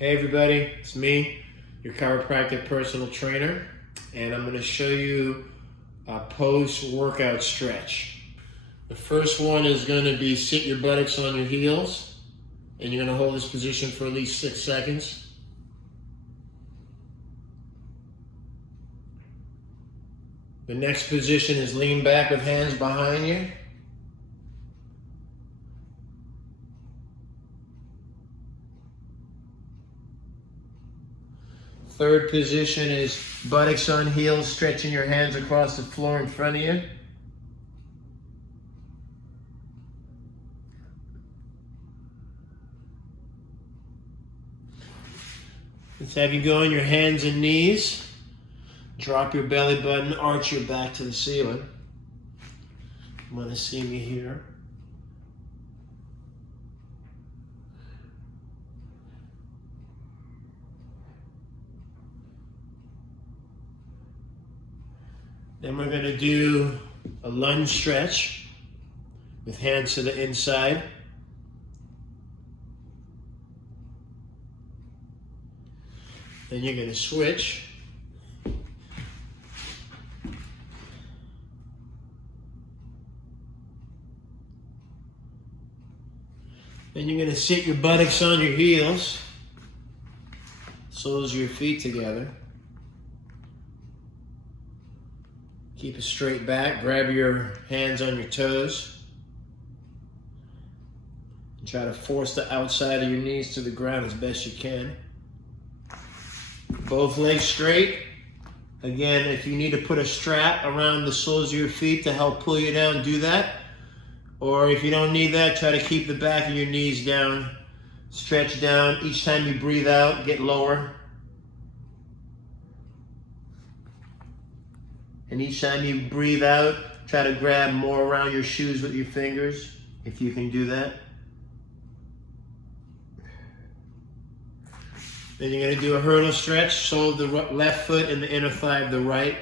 Hey everybody, it's me, your chiropractic personal trainer, and I'm going to show you a post-workout stretch. The first one is going to be sit your buttocks on your heels, and you're going to hold this position for at least 6 seconds. The next position is lean back with hands behind you. Third position is buttocks on heels, stretching your hands across the floor in front of you. Let's have you go on your hands and knees. Drop your belly button, arch your back to the ceiling. You want to see me here? Then we're going to do a lunge stretch with hands to the inside. Then you're going to switch. Then you're going to sit your buttocks on your heels, soles of your feet together. Keep a straight back, grab your hands on your toes. And try to force the outside of your knees to the ground as best you can. Both legs straight. Again, if you need to put a strap around the soles of your feet to help pull you down, do that. Or if you don't need that, try to keep the back of your knees down. Stretch down. Each time you breathe out, get lower. And each time you breathe out, try to grab more around your shoes with your fingers, if you can do that. Then you're going to do a hurdle stretch, sole of the left foot and the inner thigh of the right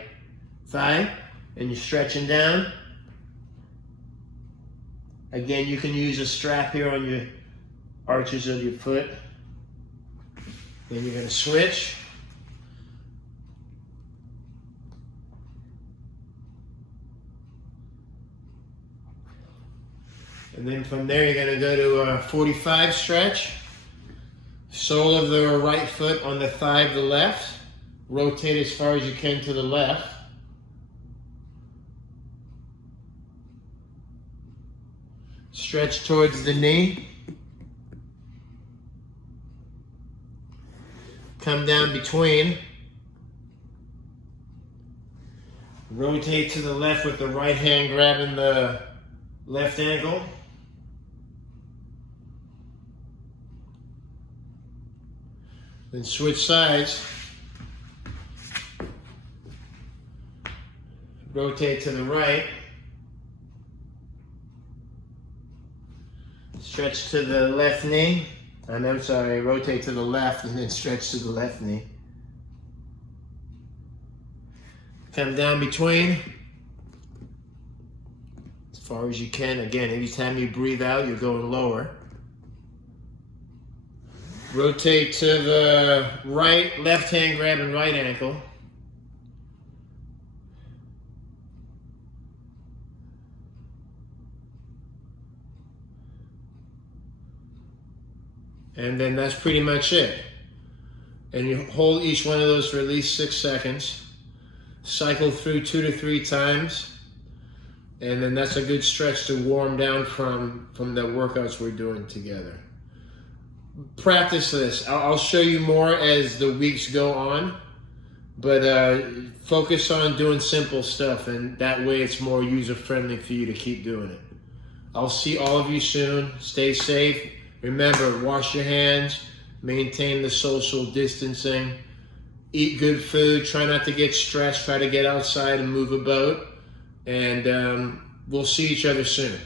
thigh. And you're stretching down. Again, you can use a strap here on your arches of your foot. Then you're going to switch. And then from there, you're going to go to a 45 stretch. Sole of the right foot on the thigh of the left. Rotate as far as you can to the left. Stretch towards the knee. Come down between. Rotate to the left with the right hand grabbing the left ankle. Then switch sides. Rotate to the right. Stretch to the left knee. I'm sorry, rotate to the left and then stretch to the left knee. Come down between. As far as you can. Again, every time you breathe out, you're going lower. Rotate to the right, left hand grabbing right ankle. And then that's pretty much it. And you hold each one of those for at least 6 seconds. Cycle through 2 to 3 times. And then that's a good stretch to warm down from the workouts we're doing together. Practice this. I'll show you more as the weeks go on, but focus on doing simple stuff, and that way it's more user-friendly for you to keep doing it. I'll see all of you soon. Stay safe. Remember, wash your hands, maintain the social distancing, eat good food, try not to get stressed, try to get outside and move about, and we'll see each other soon.